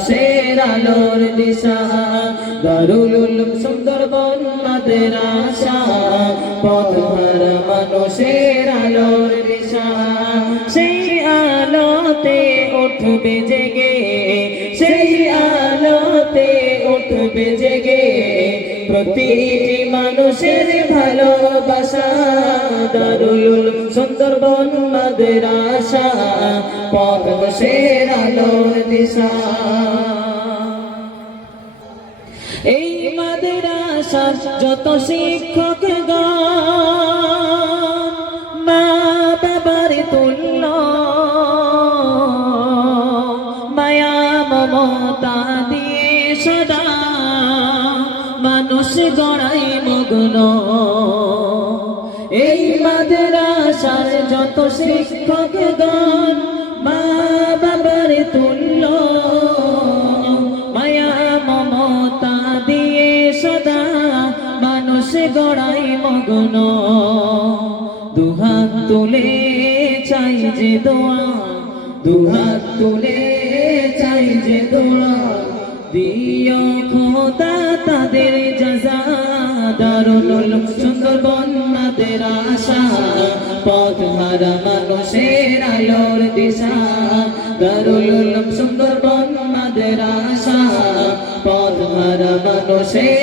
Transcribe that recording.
মানুষের আলোর দিশা দারুল উলুম সুন্দরবন মাদ্রাসা পথহারা মানুষের আলোর দিশা সেই আলোতে উঠবে জেগে সেই আলোতে উঠবে জেগে প্রতিটি মানুষের ভালোবাসা দারুল উলুম সুন্দরবন মাদ্রাসা পথহারা আলোর দিশা এই মাদ্রাসা যত শিক্ষকগণ মা বাবার তুল্য মায়া মমতা দিয়ে সদা মানুষ গড়াই মগ্ন এই মাদ্রাসার যত শিক্ষকগণ মা বাবার তুল্য মায়া মমতা দিয়ে সদা মানুষ গড়াই মগ্ন দুহাত তুলে চাই যে দোয়া দুহাত তুলে চাই যে দোয়া দিও খোদা তাদের জাযা দারুল উলুম সুন্দরবন মাদ্রাসা পথহারা মানুষের আলোর দিশা দারুল উলুম সুন্দরবন মাদ্রাসা পথহারা মানুষের